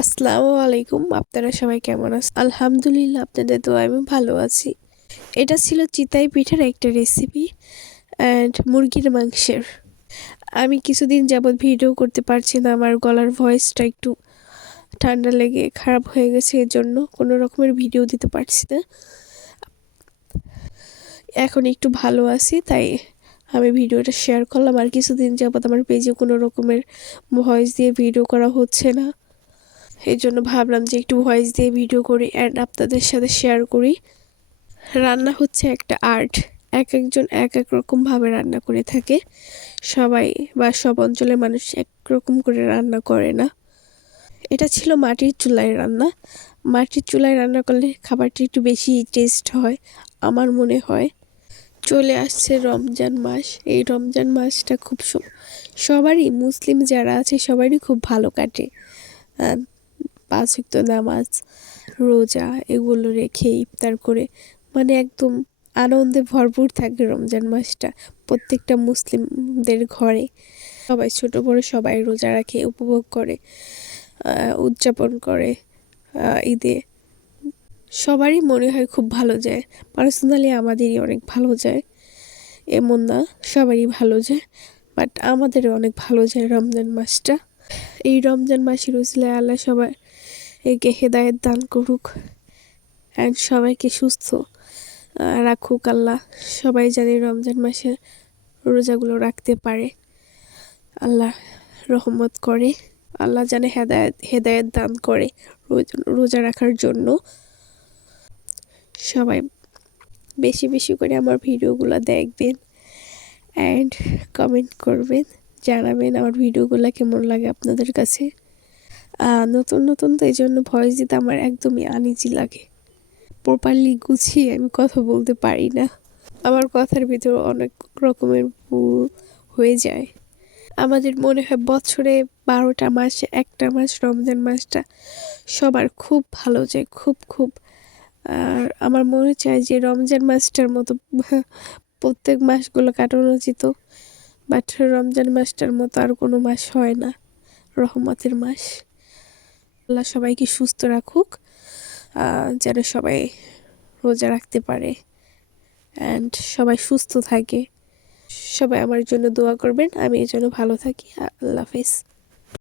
আসসালামু আলাইকুম। আপনারা সবাই কেমন আছেন? আলহামদুলিল্লাহ, আপনাদের দোয়ায় আমি ভালো আছি। এটা ছিল চিতাই পিঠার একটা রেসিপি অ্যান্ড মুরগির মাংসের। আমি কিছুদিন যাবৎ ভিডিও করতে পারছি না, আমার গলার ভয়েসটা একটু ঠান্ডা লেগে খারাপ হয়ে গেছে, এর জন্য কোনো রকমের ভিডিও দিতে পারছি না। এখন একটু ভালো আছি, তাই আমি ভিডিওটা শেয়ার করলাম। আর কিছুদিন যাবৎ আমার পেজে কোনো রকমের ভয়েস দিয়ে ভিডিও করা হচ্ছে না, এই জন্য ভাবলাম যে একটু ভয়েস দিয়ে ভিডিও করি অ্যান্ড আপনাদের সাথে শেয়ার করি। রান্না হচ্ছে একটা আর্ট, এক একজন এক এক রকমভাবে রান্না করে থাকে। সবাই বা সব অঞ্চলের মানুষ একরকম করে রান্না করে না। এটা ছিল মাটির চুলায় রান্না। মাটির চুলায় রান্না করলে খাবারটি একটু বেশি টেস্ট হয় আমার মনে হয়। চলে আসছে রমজান মাস। এই রমজান মাসটা খুব সবারই, মুসলিম যারা আছে সবারই খুব ভালো কাটে। 5 ওয়াক্ত নামাজ, রোজা এগুলো রেখে ইফতার করে মানে একদম আনন্দে ভরপুর থাকে রমজান মাসটা প্রত্যেকটা মুসলিমদের ঘরে। সবাই ছোট বড় সবাই রোজা রাখে, উপভোগ করে, উদযাপন করে। ঈদে সবারই মনে হয় খুব ভালো যায়। পার্সোনালি আমাদেরই অনেক ভালো যায়, এমন না সবারই ভালো যায়, বাট আমাদেরও অনেক ভালো যায় রমজান মাসটা। এই রমজান মাসের উসিলায় আল্লাহ সবাই একে হেদায়েত দান করুক অ্যান্ড সবাইকে সুস্থ রাখুক আল্লাহ। সবাই জানে রমজান মাসে রোজাগুলো রাখতে পারে, আল্লাহ রহমত করে। আল্লাহ জানে হেদায়েত দান করে রোজা রাখার জন্য। সবাই বেশি বেশি করে আমার ভিডিওগুলো দেখবেন অ্যান্ড কমেন্ট করবেন, জানাবেন আমার ভিডিওগুলো কেমন লাগে আপনাদের কাছে। নতুন নতুন তো এই জন্য ভয়েস দিতে আমার একদমই আনইজি লাগে। প্রপারলি গুছিয়ে আমি কথা বলতে পারি না, আমার কথার ভিতর অনেক রকমের ভুল হয়ে যায়। আমাদের মনে হয় বছরে 12টা মাসে একটা মাস রমজান মাসটা সবার খুব ভালো যায়, খুব খুব। আর আমার মনে চায় যে রমজান মাসটার মতো প্রত্যেক মাসগুলো কাটানো যেত, বাট রমজান মাসটার মতো আর কোনো মাস হয় না, রহমতের মাস। আল্লাহ সবাইকে সুস্থ রাখুক, যেন সবাই রোজা রাখতে পারে অ্যান্ড সবাই সুস্থ থাকে। সবাই আমার জন্য দোয়া করবেন, আমি এর জন্য ভালো থাকি। আল্লাহ হাফেজ।